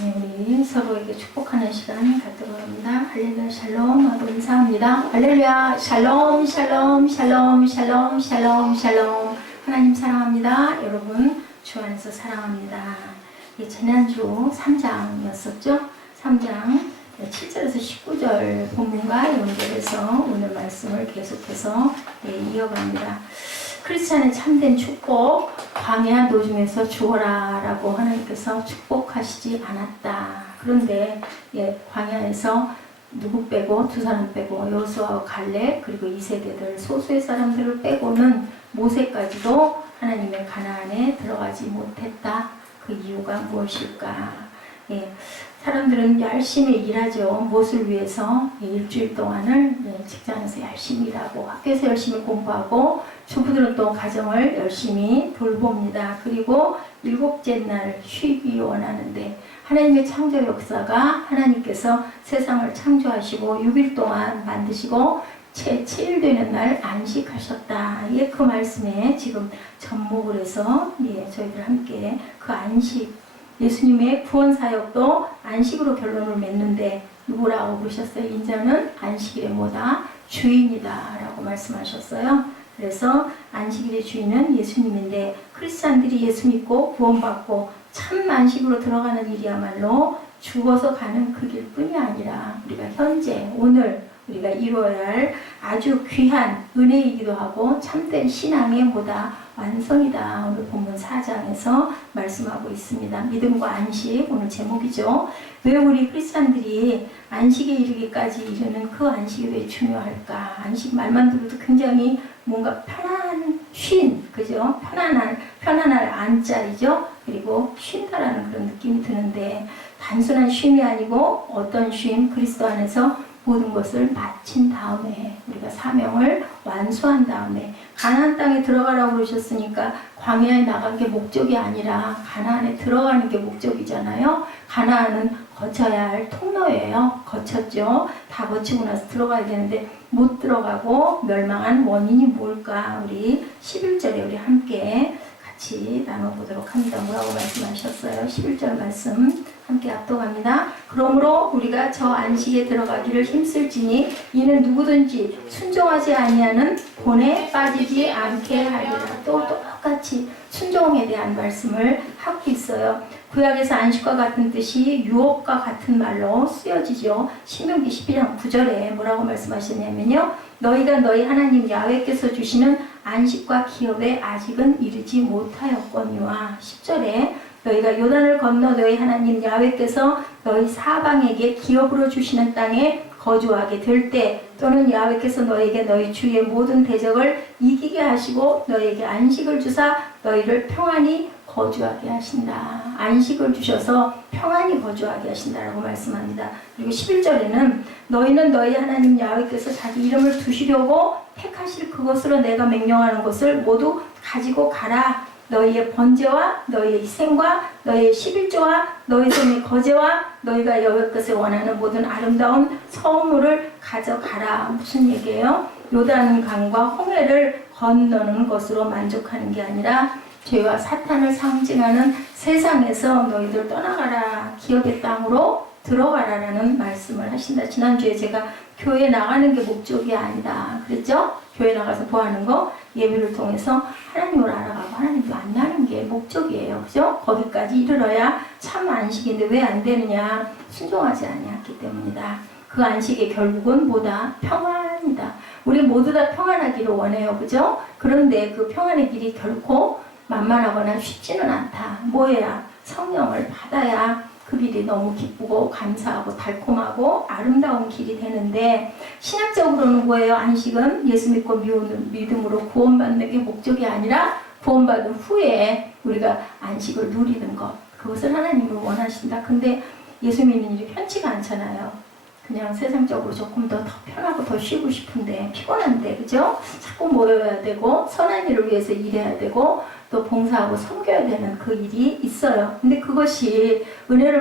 네, 우리 서로에게 축복하는 시간 갖도록 합니다. 할렐루야 샬롬 하고 인사합니다. 할렐루야 샬롬 샬롬 샬롬 샬롬 샬롬 샬롬. 하나님 사랑합니다. 여러분 주 안에서 사랑합니다. 지난주 3장이었었죠. 3장 7절에서 19절 본문과 연결해서 오늘 말씀을 계속해서 이어갑니다. 크리스찬의 참된 축복, 광야 노중에서 주어라 라고 하나님께서 축복하시지 않았다. 그런데 광야에서 누구 빼고 두 사람 빼고 여호수아와 갈렙 그리고 2세대들 소수의 사람들을 빼고는 모세까지도 하나님의 가나안에 들어가지 못했다. 그 이유가 무엇일까? 사람들은 열심히 일하죠. 무엇을 위해서? 일주일 동안을 직장에서 열심히 일하고 학교에서 열심히 공부하고 주부들은 또 가정을 열심히 돌봅니다. 그리고 일곱째 날 쉬기 원하는데 하나님의 창조 역사가 하나님께서 세상을 창조하시고 6일 동안 만드시고 제7일 되는 날 안식하셨다. 그 말씀에 지금 접목을 해서 저희들 함께 그 안식 예수님의 구원 사역도 안식으로 결론을 맺는데 누구라고 부르셨어요? 인자는 안식일의 뭐다? 주인이다 라고 말씀하셨어요. 그래서 안식일의 주인은 예수님인데 크리스찬들이 예수 믿고 구원받고 참 안식으로 들어가는 일이야말로 죽어서 가는 그 길뿐이 아니라 우리가 현재 오늘 우리가 이루어야 할 아주 귀한 은혜이기도 하고 참된 신앙의 뭐다? 완성이다. 오늘 본문 4장에서 말씀하고 있습니다. 믿음과 안식 오늘 제목이죠. 왜 우리 크리스찬들이 안식에 이르기까지 이르는 그 안식이 왜 중요할까? 안식 말만 들어도 굉장히 뭔가 편한 쉰, 그죠? 편안할 안자이죠. 그리고 쉰다라는 그런 느낌이 드는데 단순한 쉼이 아니고 어떤 쉼? 그리스도 안에서 모든 것을 마친 다음에 우리가 사명을 완수한 다음에 가나안 땅에 들어가라고 그러셨으니까 광야에 나간 게 목적이 아니라 가나안에 들어가는 게 목적이잖아요. 가나안은 거쳐야 할 통로예요. 거쳤죠. 다 거치고 나서 들어가야 되는데 못 들어가고 멸망한 원인이 뭘까? 우리 11절에 우리 함께 같이 나눠보도록 합니다. 뭐라고 말씀하셨어요? 11절 말씀 함께 압독합니다. 그러므로 우리가 저 안식에 들어가기를 힘쓸지니 이는 누구든지 순종하지 아니하는 본에 빠지지 않게 하리라. 또 똑같이 순종에 대한 말씀을 하고 있어요. 구약에서 안식과 같은 뜻이 유업과 같은 말로 쓰여지죠. 신명기 11장 9절에 뭐라고 말씀하셨냐면요. 너희가 너희 하나님 야훼께서 주시는 안식과 기업에 아직은 이르지 못하였거니와 10절에 너희가 요단을 건너 너희 하나님 야훼께서 너희 사방에게 기업으로 주시는 땅에 거주하게 될 때 또는 야훼께서 너희에게 너희 주의 모든 대적을 이기게 하시고 너희에게 안식을 주사 너희를 평안히 거주하게 하신다. 안식을 주셔서 평안히 거주하게 하신다라고 말씀합니다. 그리고 11절에는 너희는 너희 하나님 야훼께서 자기 이름을 두시려고 택하실 그것으로 내가 명령하는 것을 모두 가지고 가라. 너희의 번제와 너희의 희생과 너희의 11조와 너희 손의 거제와 너희가 여호와께서 원하는 모든 아름다운 성물을 가져가라. 무슨 얘기예요? 요단강과 홍해를 건너는 것으로 만족하는 게 아니라 죄와 사탄을 상징하는 세상에서 너희들 떠나가라. 기업의 땅으로 들어가라라는 말씀을 하신다. 지난주에 제가 교회 나가는 게 목적이 아니다 그랬죠? 교회 나가서 뭐 하는 거? 예배를 통해서 하나님을 알아가고 하나님 만나는 게 목적이에요. 그죠? 거기까지 이르러야 참 안식인데 왜 안 되느냐? 순종하지 아니했기 때문이다. 그 안식의 결국은 뭐다? 평안이다. 우리 모두 다 평안하기를 원해요. 그죠? 그런데 그 평안의 길이 결코 만만하거나 쉽지는 않다. 뭐야? 성령을 받아야 그 길이 너무 기쁘고 감사하고 달콤하고 아름다운 길이 되는데 신학적으로는 뭐예요? 안식은 예수 믿고 믿음으로 구원받는 게 목적이 아니라 구원받은 후에 우리가 안식을 누리는 것. 그것을 하나님은 원하신다. 근데 예수 믿는 일이 편치가 않잖아요. 그냥 세상적으로 조금 더 편하고 더 쉬고 싶은데 피곤한데 그죠? 자꾸 모여야 되고 선한 일을 위해서 일해야 되고 또 봉사하고 섬겨야 되는 그 일이 있어요. 근데 그것이 은혜를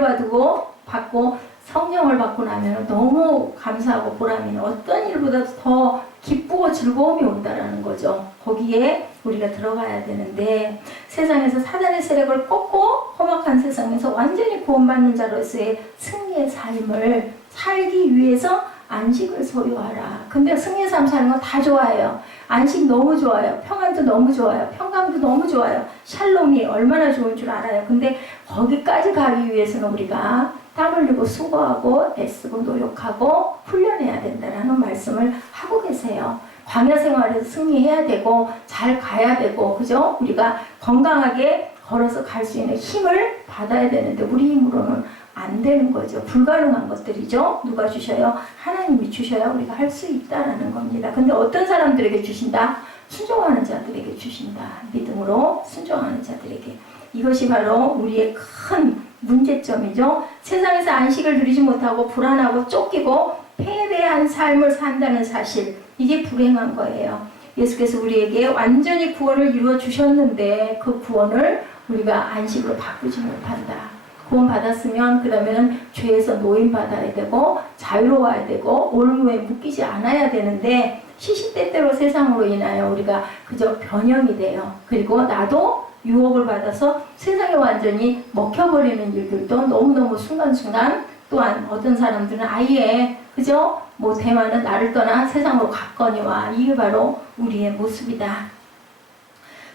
받고 성령을 받고 나면 너무 감사하고 보람이 있는 어떤 일보다도 더 기쁘고 즐거움이 온다라는 거죠. 거기에 우리가 들어가야 되는데 세상에서 사단의 세력을 꺾고 험악한 세상에서 완전히 구원받는 자로서의 승리의 삶을 살기 위해서 안식을 소유하라. 근데 승리의 삶 사는 건 다 좋아해요. 안식 너무 좋아요. 평안도 너무 좋아요. 평강도 너무 좋아요. 샬롬이 얼마나 좋은 줄 알아요. 근데 거기까지 가기 위해서는 우리가 땀 흘리고 수고하고 애쓰고 노력하고 훈련해야 된다라는 말씀을 하고 계세요. 광야 생활에서 승리해야 되고 잘 가야 되고 그죠? 우리가 건강하게 걸어서 갈 수 있는 힘을 받아야 되는데 우리 힘으로는 안 되는 거죠. 불가능한 것들이죠. 누가 주셔요? 하나님이 주셔야 우리가 할 수 있다라는 겁니다. 근데 어떤 사람들에게 주신다? 순종하는 자들에게 주신다. 믿음으로 순종하는 자들에게. 이것이 바로 우리의 큰 문제점이죠. 세상에서 안식을 누리지 못하고 불안하고 쫓기고 패배한 삶을 산다는 사실, 이게 불행한 거예요. 예수께서 우리에게 완전히 구원을 이루어 주셨는데 그 구원을 우리가 안식으로 바꾸지 못한다. 구원 받았으면 그 다음에는 죄에서 노임받아야 되고 자유로워야 되고 올무에 묶이지 않아야 되는데 시시때때로 세상으로 인하여 우리가 그저 변형이 돼요. 그리고 나도 유혹을 받아서 세상에 완전히 먹혀버리는 일들도 너무너무 순간순간, 또한 어떤 사람들은 아예 그죠? 뭐 대만은 나를 떠나 세상으로 갔거니와, 이게 바로 우리의 모습이다.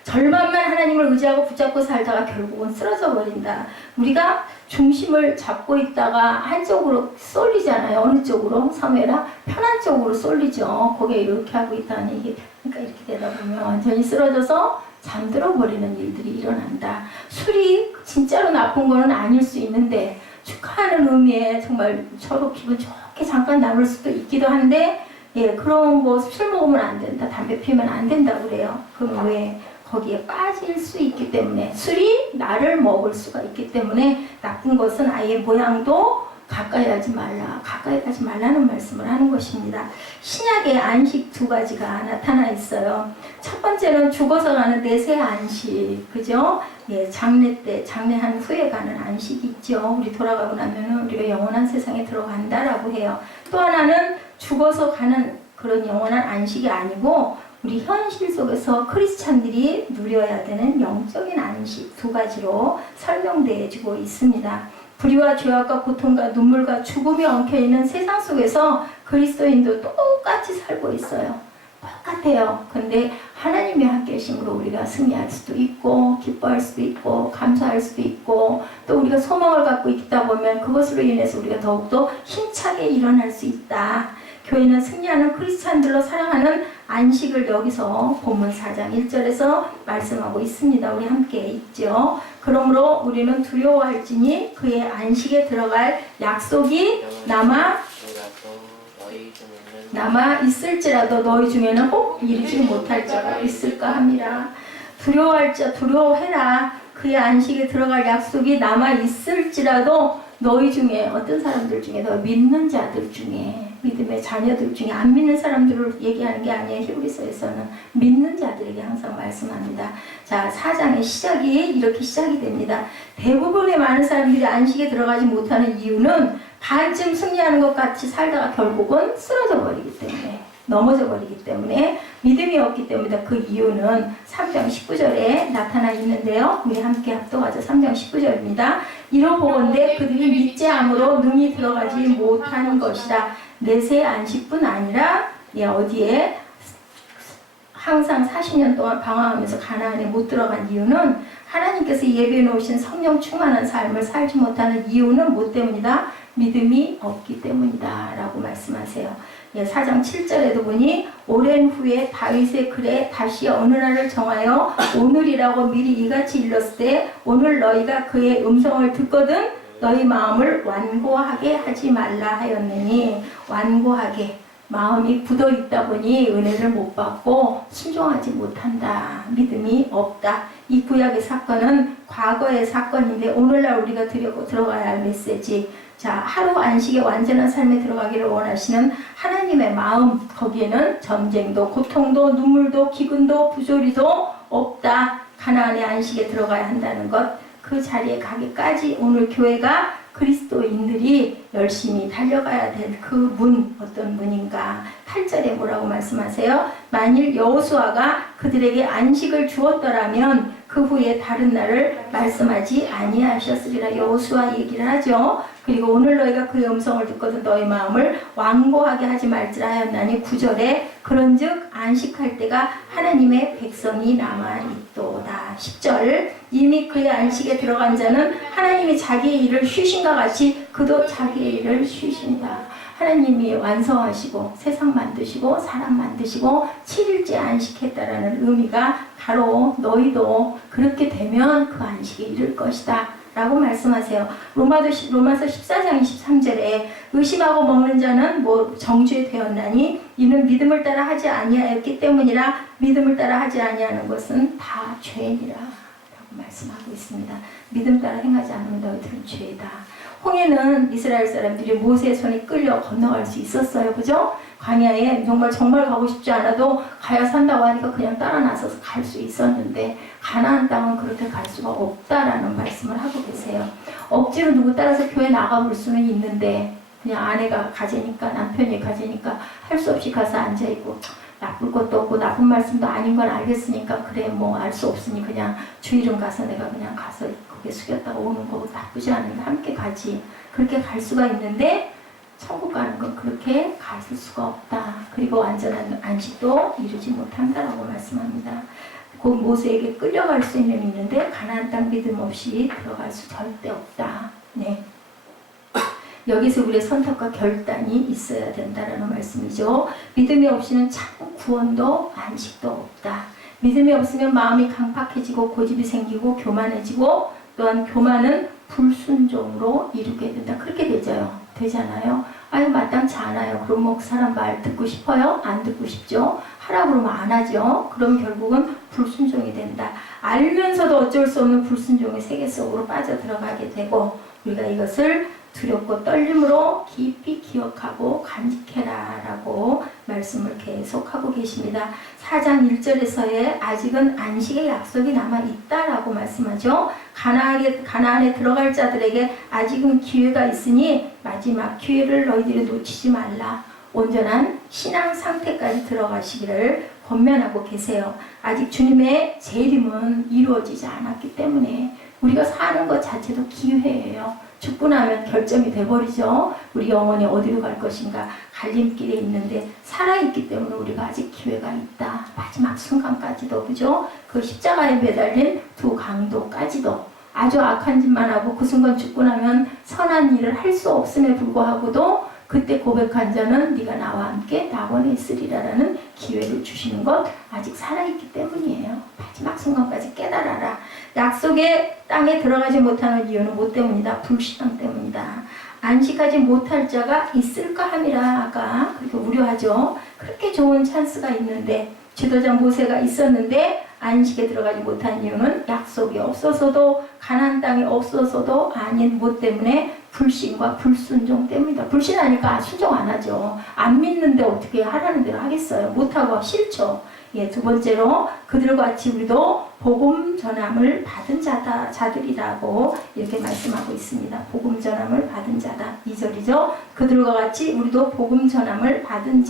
절반만 하나님을 의지하고 붙잡고 살다가 결국은 쓰러져 버린다. 우리가 중심을 잡고 있다가 한쪽으로 쏠리잖아요. 어느 쪽으로? 사무엘아? 편한 쪽으로 쏠리죠. 거기에 이렇게 하고 있다니 이게 그러니까 이렇게 되다 보면 완전히 쓰러져서 잠들어 버리는 일들이 일어난다. 술이 진짜로 나쁜 거는 아닐 수 있는데 축하하는 의미에 정말 서로 기분 좋게 잠깐 남을 수도 있기도 한데, 예, 그런 거 술 먹으면 안 된다, 담배 피우면 안 된다 그래요. 그럼 왜? 거기에 빠질 수 있기 때문에, 술이 나를 먹을 수가 있기 때문에 나쁜 것은 아예 모양도 가까이 하지 말라, 가까이 하지 말라는 말씀을 하는 것입니다. 신약에 안식 두 가지가 나타나 있어요. 첫 번째는 죽어서 가는 내세 안식, 그죠? 예, 장례 때, 장례한 후에 가는 안식이 있죠. 우리 돌아가고 나면은 우리가 영원한 세상에 들어간다라고 해요. 또 하나는 죽어서 가는 그런 영원한 안식이 아니고 우리 현실 속에서 크리스찬들이 누려야 되는 영적인 안식, 두 가지로 설명되어지고 있습니다. 불의와 죄악과 고통과 눈물과 죽음이 엉켜있는 세상 속에서 그리스도인도 똑같이 살고 있어요. 똑같아요. 근데 하나님이 함께 계심으로 우리가 승리할 수도 있고 기뻐할 수도 있고 감사할 수도 있고, 또 우리가 소망을 갖고 있다 보면 그것으로 인해서 우리가 더욱더 힘차게 일어날 수 있다. 교회는 승리하는 크리스찬들로 사랑하는 안식을 여기서 본문 4장 1절에서 말씀하고 있습니다. 우리 함께 있죠. 그러므로 우리는 두려워할지니 그의 안식에 들어갈 약속이 남아 있을지라도 너희 중에는 혹 이르지 못할 자가 있을까 함이라. 두려워할 자 두려워해라. 그의 안식에 들어갈 약속이 남아 있을지라도 너희 중에, 어떤 사람들 중에, 너 믿는 자들 중에, 믿음의 자녀들 중에, 안 믿는 사람들을 얘기하는 게 아니에요. 히브리서에서는 믿는 자들에게 항상 말씀합니다. 자, 4장의 시작이 이렇게 시작이 됩니다. 대부분의 많은 사람들이 안식에 들어가지 못하는 이유는 반쯤 승리하는 것 같이 살다가 결국은 쓰러져 버리기 때문에, 넘어져 버리기 때문에, 믿음이 없기 때문에. 그 이유는 3장 19절에 나타나 있는데요. 우리 함께 합독하자. 3장 19절입니다. 이러보건대 그들이 믿지 않으므로 능히 들어가지 못한 것이라. 내세 안식뿐 아니라 어디에 항상 40년 동안 방황하면서 가나안에 못 들어간 이유는, 하나님께서 예비해 놓으신 성령 충만한 삶을 살지 못하는 이유는 뭐 때문이다? 믿음이 없기 때문이다 라고 말씀하세요. 4장 7절에도 보니 오랜 후에 다윗의 글에 다시 어느 날을 정하여 오늘이라고 미리 이같이 일렀을 때 오늘 너희가 그의 음성을 듣거든 너희 마음을 완고하게 하지 말라 하였느니, 완고하게 마음이 굳어 있다 보니 은혜를 못 받고 순종하지 못한다. 믿음이 없다. 이 구약의 사건은 과거의 사건인데 오늘날 우리가 들어가야 할 메시지. 자, 하루 안식의 완전한 삶에 들어가기를 원하시는 하나님의 마음, 거기에는 전쟁도 고통도 눈물도 기근도 부조리도 없다. 가나안의 안식에 들어가야 한다는 것, 그 그 자리에 가기까지 오늘 교회가 그리스도인들이 열심히 달려가야 될 그 문, 어떤 문인가? 8절에 뭐라고 말씀하세요? 만일 여호수아가 그들에게 안식을 주었더라면 그 후에 다른 날을 말씀하지 아니하셨으리라. 여호수아 얘기를 하죠. 그리고 오늘 너희가 그의 음성을 듣거든 너희 마음을 완고하게 하지 말지라 하였나니 9절에 그런즉 안식할 때가 하나님의 백성이 남아있도다. 10절 이미 그의 안식에 들어간 자는 하나님이 자기의 일을 쉬신과 같이 그도 자기의 일을 쉬신다. 하나님이 완성하시고 세상 만드시고 사람 만드시고 7일째 안식했다라는 의미가 바로 너희도 그렇게 되면 그 안식에 이를 것이다 라고 말씀하세요. 로마서 14장 23절에 의심하고 먹는 자는 정죄 되었나니 이는 믿음을 따라 하지 아니하였기 때문이라. 믿음을 따라 하지 아니하는 것은 다 죄니라 라고 말씀하고 있습니다. 믿음 따라 행하지 않으면 너희들은 죄다. 홍해는 이스라엘 사람들이 모세의 손에 끌려 건너갈 수 있었어요. 그죠? 광야에 정말 가고 싶지 않아도 가야 산다고 하니까 그냥 따라 나서서 갈 수 있었는데 가나안 땅은 그렇게 갈 수가 없다라는 말씀을 하고 계세요. 억지로 누구 따라서 교회 나가볼 수는 있는데 그냥 아내가 가재니까 남편이 가재니까 할 수 없이 가서 앉아있고 나쁠 것도 없고 나쁜 말씀도 아닌 걸 알겠으니까 그래 뭐 알 수 없으니 그냥 주일은 가서 내가 그냥 가서 고개 숙였다가 오는 거 나쁘지 않은데 함께 가지. 그렇게 갈 수가 있는데 천국 가는 건 그렇게 갈 수가 없다. 그리고 완전한 안식도 이루지 못한다라고 말씀합니다. 곧 모세에게 끌려갈 수는 있는데 가나안 땅 믿음 없이 들어갈 수 절대 없다. 네. 여기서 우리의 선택과 결단이 있어야 된다라는 말씀이죠. 믿음이 없이는 참 구원도 안식도 없다. 믿음이 없으면 마음이 강팍해지고 고집이 생기고 교만해지고 또한 교만은 불순종으로 이루게 된다. 그렇게 되잖아요. 아유 마땅치 않아요. 그럼 뭐 사람 말 듣고 싶어요? 안 듣고 싶죠? 하라 그러면 안 하죠. 그럼 결국은 불순종이 된다. 알면서도 어쩔 수 없는 불순종의 세계 속으로 빠져들어가게 되고 우리가 이것을 두렵고 떨림으로 깊이 기억하고 간직해라 라고 말씀을 계속하고 계십니다. 4장 1절에서의 아직은 안식의 약속이 남아있다라고 말씀하죠. 가나안에 들어갈 자들에게 아직은 기회가 있으니 마지막 기회를 너희들이 놓치지 말라. 온전한 신앙 상태까지 들어가시기를 권면하고 계세요. 아직 주님의 재림은 이루어지지 않았기 때문에 우리가 사는 것 자체도 기회예요. 죽고 나면 결정이 돼버리죠. 우리 영혼이 어디로 갈 것인가 갈림길에 있는데 살아있기 때문에 우리가 아직 기회가 있다. 마지막 순간까지도 그죠? 그 십자가에 매달린 두 강도까지도 아주 악한 짓만 하고 그 순간 죽고 나면 선한 일을 할 수 없음에 불구하고도 그때 고백한 자는 네가 나와 함께 낙원에 있으리라라는 기회를 주시는 것 아직 살아있기 때문이에요. 마지막 순간까지 깨달아라. 약속의 땅에 들어가지 못하는 이유는 뭐 때문이다? 불신앙 때문이다. 안식하지 못할 자가 있을까 함이라 아까 그렇게 우려하죠. 그렇게 좋은 찬스가 있는데 지도자 모세가 있었는데 안식에 들어가지 못한 이유는 약속이 없어서도 가나안 땅이 없어서도 아닌 뭐 때문에 불신과 불순종 때문이다. 불신하니까 순종 안 하죠. 안 믿는데 어떻게 하라는 대로 하겠어요. 못하고 싫죠. 예, 두 번째로 그들과 같이 우리도 복음 전함을 받은 자들이라고 이렇게 말씀하고 있습니다. 복음 전함을 받은 자다. 2절이죠. 그들과 같이 우리도 복음 전함을 받은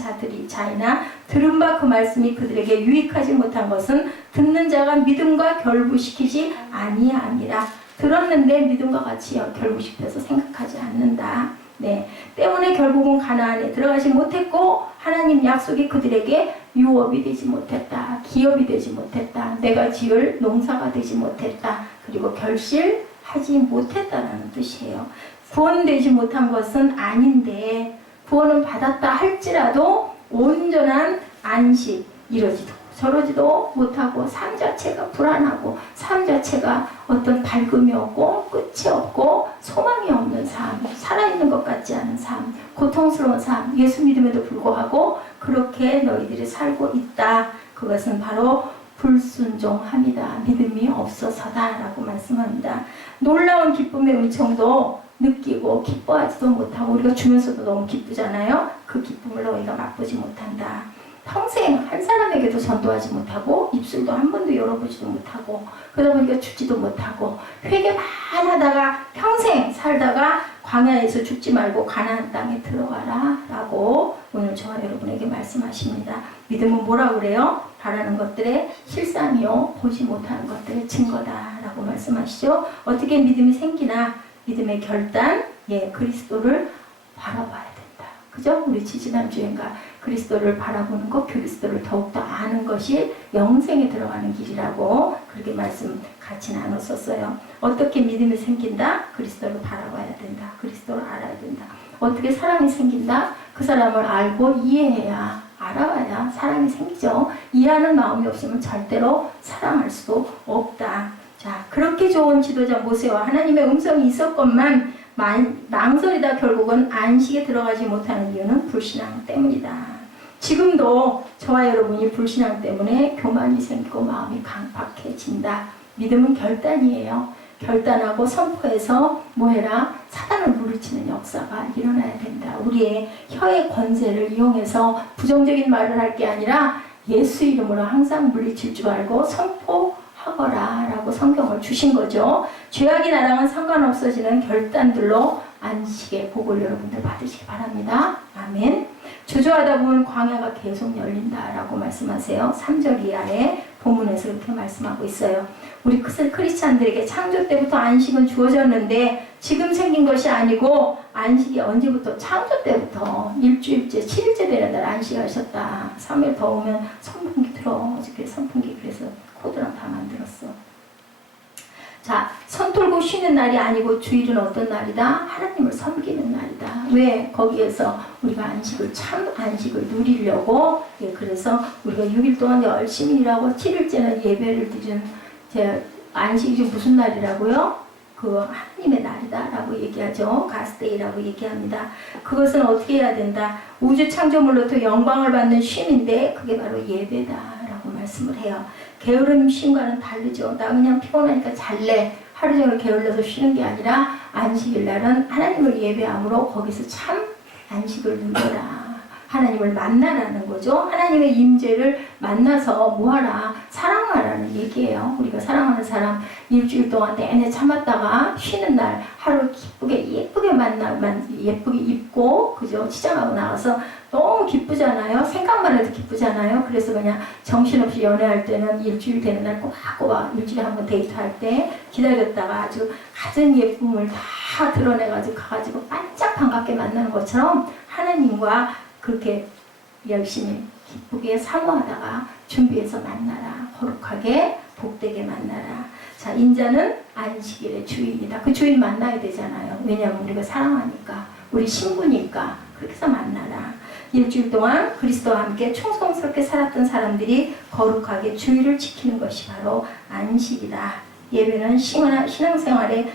자이나 들은 바 그 말씀이 그들에게 유익하지 못한 것은 듣는 자가 믿음과 결부시키지 아니함이라. 들었는데 믿음과 같이 결부시켜서 생각하지 않는다. 네, 때문에 결국은 가나안에 들어가지 못했고 하나님 약속이 그들에게 유업이 되지 못했다. 기업이 되지 못했다. 내가 지을 농사가 되지 못했다. 그리고 결실하지 못했다는 뜻이에요. 구원되지 못한 것은 아닌데 구원은 받았다 할지라도 온전한 안식 저러지도 못하고 삶 자체가 불안하고 삶 자체가 어떤 밝음이 없고 끝이 없고 소망이 없는 삶, 살아있는 것 같지 않은 삶, 고통스러운 삶, 예수 믿음에도 불구하고 그렇게 너희들이 살고 있다. 그것은 바로 불순종함이다. 믿음이 없어서다 라고 말씀합니다. 놀라운 기쁨의 은총도 느끼고 기뻐하지도 못하고 우리가 주면서도 너무 기쁘잖아요. 그 기쁨을 너희가 맛보지 못한다. 평생 한 사람에게도 전도하지 못하고 입술도 한 번도 열어보지도 못하고 그러다 보니까 죽지도 못하고 회개만 하다가 평생 살다가 광야에서 죽지 말고 가나안 땅에 들어가라 라고 오늘 저와 여러분에게 말씀하십니다. 믿음은 뭐라고 그래요? 바라는 것들의 실상이요 보지 못하는 것들의 증거다 라고 말씀하시죠. 어떻게 믿음이 생기나? 믿음의 결단, 그리스도를 바라봐야 된다. 그죠? 우리 지지난주엔가 그리스도를 바라보는 것, 그리스도를 더욱더 아는 것이 영생에 들어가는 길이라고 그렇게 말씀 같이 나눴었어요. 어떻게 믿음이 생긴다? 그리스도를 바라봐야 된다. 그리스도를 알아야 된다. 어떻게 사랑이 생긴다? 그 사람을 알고 이해해야, 알아봐야 사랑이 생기죠. 이해하는 마음이 없으면 절대로 사랑할 수도 없다. 자, 그렇게 좋은 지도자 모세와 하나님의 음성이 있었건만 망설이다 결국은 안식에 들어가지 못하는 이유는 불신앙 때문이다. 지금도 저와 여러분이 불신앙 때문에 교만이 생기고 마음이 강팍해진다. 믿음은 결단이에요. 결단하고 선포해서 뭐해라? 사단을 물리치는 역사가 일어나야 된다. 우리의 혀의 권세를 이용해서 부정적인 말을 할 게 아니라 예수 이름으로 항상 물리칠 줄 알고 선포하거라 라고 성경을 주신 거죠. 죄악이 나랑은 상관없어지는 결단들로 안식의 복을 여러분들 받으시기 바랍니다. 아멘. 주저하다 보면 광야가 계속 열린다라고 말씀하세요. 3절 이하의 본문에서 이렇게 말씀하고 있어요. 우리 크리스찬들에게 창조 때부터 안식은 주어졌는데 지금 생긴 것이 아니고 안식이 언제부터? 창조 때부터 일주일째 7일째 되는 날 안식하셨다. 3일 더 오면 선풍기 틀어. 어저께 선풍기 그래서 코드랑 다 만들었어. 자, 손 털고 쉬는 날이 아니고 주일은 어떤 날이다? 하나님을 섬기는 날이다. 왜? 거기에서 우리가 참 안식을 누리려고, 그래서 우리가 6일 동안 열심히 일하고 7일째는 예배를 드린 안식이 무슨 날이라고요? 그 하나님의 날이다 라고 얘기하죠. 가스데이라고 얘기합니다. 그것은 어떻게 해야 된다? 우주 창조물로부터 영광을 받는 쉼인데 그게 바로 예배다 라고 말씀을 해요. 게으름 쉼과는 다르죠. 나 그냥 피곤하니까 잘래. 하루 종일 게을러서 쉬는 게 아니라 안식일 날은 하나님을 예배함으로 거기서 참 안식을 누려라. 하나님을 만나라는 거죠. 하나님의 임재를 만나서 뭐하라? 사랑하라는 얘기예요. 우리가 사랑하는 사람 일주일 동안 내내 참았다가 쉬는 날 하루 예쁘게 예쁘게 입고 그죠? 치장하고 나와서 너무 기쁘잖아요. 생각만 해도 기쁘잖아요. 그래서 그냥 정신없이 연애할 때는 일주일 되는 날 꼬박꼬박 일주일에 한번 데이트할 때 기다렸다가 아주 가진 예쁨을 다 드러내가지고 가가지고 반짝 반갑게 만나는 것처럼 하나님과 그렇게 열심히 기쁘게 사모하다가 준비해서 만나라. 거룩하게 복되게 만나라. 자, 인자는 안식일의 주인이다. 그 주인 만나야 되잖아요. 왜냐하면 우리가 사랑하니까. 우리 신부니까. 그렇게 해서 만나라. 일주일 동안 그리스도와 함께 충성스럽게 살았던 사람들이 거룩하게 주일을 지키는 것이 바로 안식이다. 예배는 신앙생활의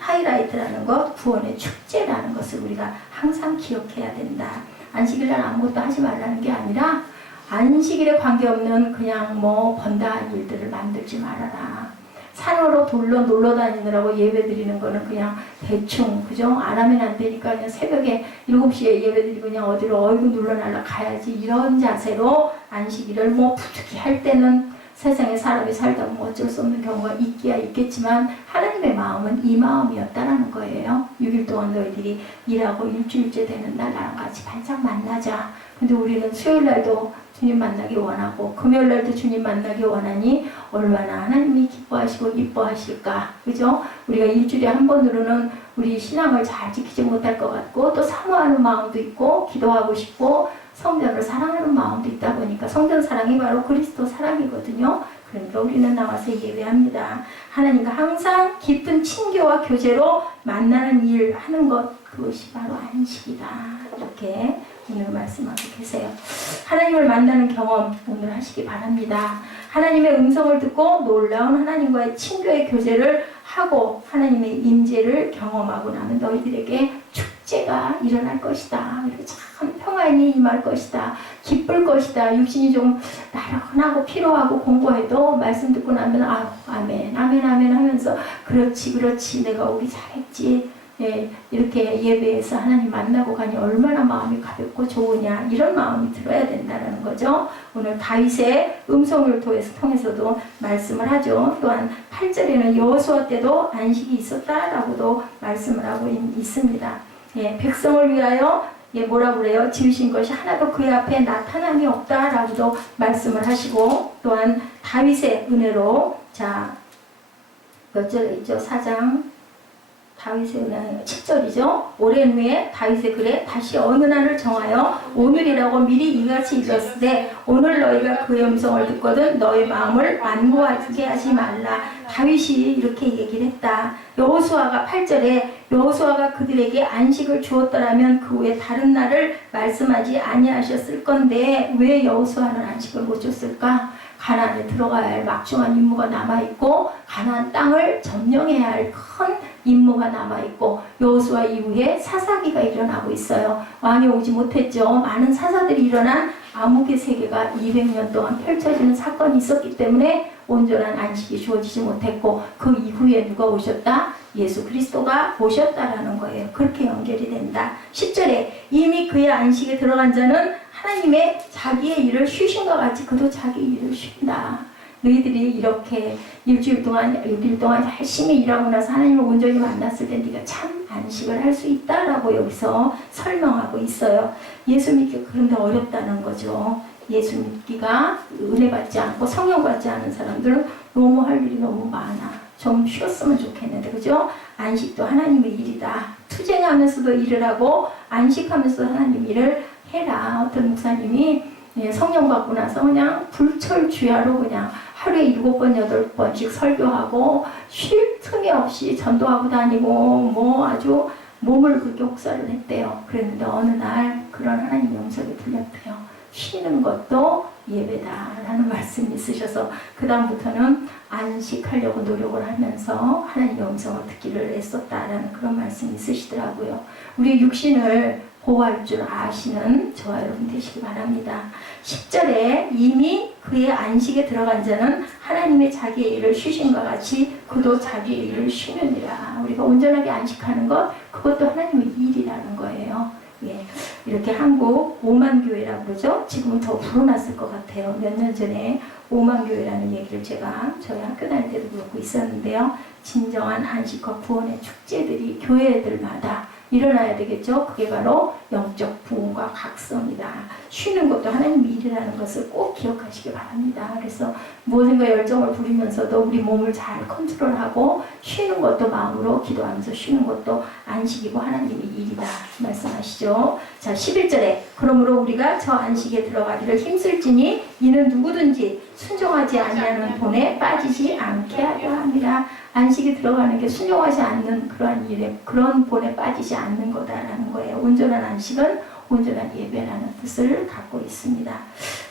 하이라이트라는 것, 구원의 축제라는 것을 우리가 항상 기억해야 된다. 안식일날 아무것도 하지 말라는 게 아니라 안식일에 관계없는 그냥 뭐 번다한 일들을 만들지 말아라. 산으로 돌로 놀러 다니느라고 예배 드리는 거는 그냥 대충 그죠? 안 하면 안 되니까 그냥 새벽에 7시에 예배 드리고 그냥 어디로 어이구 눌러날라 가야지 이런 자세로 안식일을 뭐 부득이 할 때는 세상에 사람이 살다 보면 어쩔 수 없는 경우가 있기야 있겠지만 하나님의 마음은 이 마음이었다라는 거예요. 6일 동안 너희들이 일하고 일주일째 되는 날 나랑 같이 반짝 만나자. 근데 우리는 수요일 날도 주님 만나기 원하고 금요일 날도 주님 만나기 원하니 얼마나 하나님이 기뻐하시고 이뻐하실까. 그죠? 우리가 일주일에 한 번으로는 우리 신앙을 잘 지키지 못할 것 같고 또 사모하는 마음도 있고 기도하고 싶고 성전을 사랑하는 마음도 있다 보니까 성전 사랑이 바로 그리스도 사랑이거든요. 그러니까 우리는 나와서 예배합니다. 하나님과 항상 깊은 친교와 교제로 만나는 일 하는 것 그것이 바로 안식이다. 이렇게 오늘 말씀하고 계세요. 하나님을 만나는 경험 오늘 하시기 바랍니다. 하나님의 음성을 듣고 놀라운 하나님과의 친교의 교제를 하고 하나님의 임재를 경험하고 나면 너희들에게 축제가 일어날 것이다. 참 평안이 임할 것이다. 기쁠 것이다. 육신이 좀 나른하고 피로하고 공부해도 말씀 듣고 나면 아멘 아멘 아멘 하면서 그렇지 내가 오기 잘했지. 이렇게 예배에서 하나님 만나고 가니 얼마나 마음이 가볍고 좋으냐, 이런 마음이 들어야 된다는 거죠. 오늘 다윗의 음성을 통해서도 말씀을 하죠. 또한 8절에는 여호수아 때도 안식이 있었다라고도 말씀을 하고 있습니다. 백성을 위하여 뭐라고 그래요? 지으신 것이 하나도 그의 앞에 나타남이 없다라고도 말씀을 하시고, 또한 다윗의 은혜로, 자, 몇 절에 있죠? 4장 다윗의 은혜 7절이죠. 오랜 후에 다윗의 글에 다시 어느 날을 정하여 오늘이라고 미리 이같이 읽었을 때, 오늘 너희가 그의 음성을 듣거든 너희 마음을 완고하게 하지 말라. 다윗이 이렇게 얘기를 했다. 여호수아가 8절에 여호수아가 그들에게 안식을 주었더라면 그 후에 다른 날을 말씀하지 아니하셨을 건데 왜 여호수아는 안식을 못 줬을까? 가나안에 들어가야 할 막중한 임무가 남아있고, 가나안 땅을 점령해야 할 큰 임무가 남아있고, 여호수아 이후에 사사기가 일어나고 있어요. 왕이 오지 못했죠. 많은 사사들이 일어난 암흑의 세계가 200년 동안 펼쳐지는 사건이 있었기 때문에 온전한 안식이 주어지지 못했고, 그 이후에 누가 오셨다? 예수 그리스도가 오셨다라는 거예요. 그렇게 연결이 된다. 10절에 이미 그의 안식에 들어간 자는 하나님의 자기의 일을 쉬신것 같이 그도 자기 일을 쉰다. 너희들이 이렇게 일주일 동안 6일 동안 열심히 일하고 나서 하나님을 온전히 만났을 때 네가 참 안식을 할 수 있다라고 여기서 설명하고 있어요. 예수 믿기가 그런데 어렵다는 거죠. 예수 믿기가 은혜 받지 않고 성령 받지 않은 사람들은 너무 할 일이 너무 많아. 좀 쉬었으면 좋겠는데, 그죠? 안식도 하나님의 일이다. 투쟁하면서도 일을 하고 안식하면서도 하나님 일을 해라. 어떤 목사님이 성령 받고 나서 그냥 불철주야로 그냥 하루에 7번, 8번씩 설교하고 쉴 틈이 없이 전도하고 다니고 뭐 아주 몸을 그렇게 혹사를 했대요. 그랬는데 어느 날 그런 하나님의 음성이 들렸대요. 쉬는 것도 예배다라는 말씀이 있으셔서 그 다음부터는 안식하려고 노력을 하면서 하나님의 음성을 듣기를 애썼다라는 그런 말씀이 있으시더라고요. 우리 육신을 보호할 줄 아시는 저와 여러분 되시기 바랍니다. 10절에 이미 그의 안식에 들어간 자는 하나님의 자기의 일을 쉬신과 같이 그도 자기의 일을 쉬느니라. 우리가 온전하게 안식하는 것, 그것도 하나님의 일이라는 거예요. 이렇게 한국 5만 교회라고 그러죠. 지금은 더 불어났을 것 같아요. 몇 년 전에 5만 교회라는 얘기를 제가 저희 학교 다닐 때도 그렇고 있었는데요. 진정한 안식과 구원의 축제들이 교회들마다 일어나야 되겠죠. 그게 바로 영적 부흥과 각성이다. 쉬는 것도 하나님의 일이라는 것을 꼭 기억하시기 바랍니다. 그래서 무엇인가 열정을 부리면서도 우리 몸을 잘 컨트롤하고 쉬는 것도 마음으로 기도하면서 쉬는 것도 안식이고 하나님의 일이다 말씀하시죠. 자, 11절에 그러므로 우리가 저 안식에 들어가기를 힘쓸지니 이는 누구든지 순종하지 아니하는 본에 빠지지 않게 하려 합니다. 안식에 들어가는 게 순종하지 않는 그러한 일에, 그런 본에 빠지지 않는 거다라는 거예요. 온전한 안식은 온전한 예배라는 뜻을 갖고 있습니다.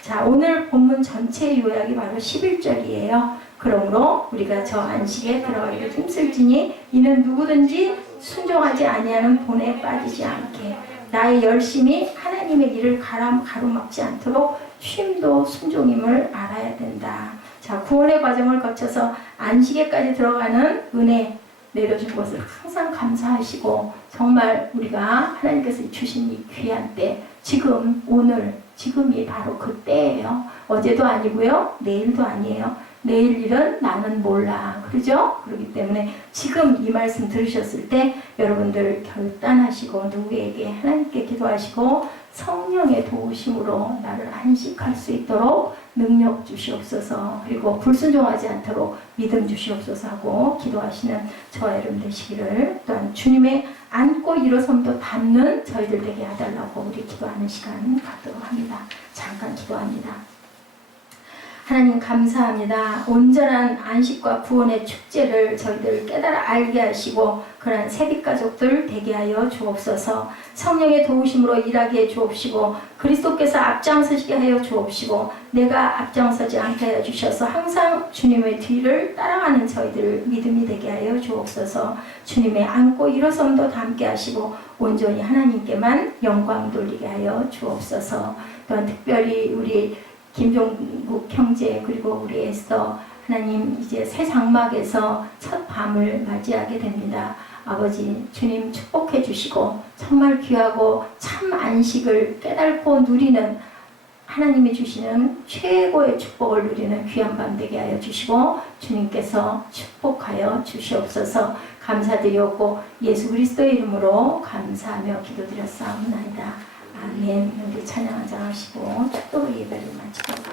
자, 오늘 본문 전체 요약이 바로 11절이에요. 그러므로 우리가 저 안식에 들어가기를 힘쓸지니 이는 누구든지 순종하지 아니하는 본에 빠지지 않게, 나의 열심이 하나님의 일을 가로막지 않도록 쉼도 순종임을 알아야 된다. 자, 구원의 과정을 거쳐서 안식에까지 들어가는 은혜 내려준 것을 항상 감사하시고, 정말 우리가 하나님께서 주신 이 귀한 때, 지금 오늘 지금이 바로 그 때예요. 어제도 아니고요, 내일도 아니에요. 내일 일은 나는 몰라, 그러죠? 그렇기 때문에 지금 이 말씀 들으셨을 때 여러분들 결단하시고 누구에게 하나님께 기도하시고 성령의 도우심으로 나를 안식할 수 있도록 능력 주시옵소서, 그리고 불순종하지 않도록 믿음 주시옵소서 하고 기도하시는 저와 여러분 되시기를, 또한 주님의 안고 일어섬도 닮는 저희들 되게 해달라고 우리 기도하는 시간 갖도록 합니다. 잠깐 기도합니다. 하나님 감사합니다. 온전한 안식과 구원의 축제를 저희들 깨달아 알게 하시고 그러한 세빛가족들 되게 하여 주옵소서. 성령의 도우심으로 일하게 해 주옵시고 그리스도께서 앞장서시게 하여 주옵시고 내가 앞장서지 않게 하여 주셔서 항상 주님의 뒤를 따라가는 저희들 믿음이 되게 하여 주옵소서. 주님의 안고 일어섬도 담게 하시고 온전히 하나님께만 영광 돌리게 하여 주옵소서. 또한 특별히 우리 김종국 형제 그리고 우리 에스더, 하나님 이제 새 장막에서 첫 밤을 맞이하게 됩니다. 아버지 주님 축복해 주시고 정말 귀하고 참 안식을 깨닫고 누리는 하나님이 주시는 최고의 축복을 누리는 귀한 밤 되게 하여 주시고 주님께서 축복하여 주시옵소서. 감사드리옵고 예수 그리스도의 이름으로 감사하며 기도드렸사옵나이다. 아멘. 우리 찬양 한장 하시고 축복 예배를 마치도록 하겠습니다.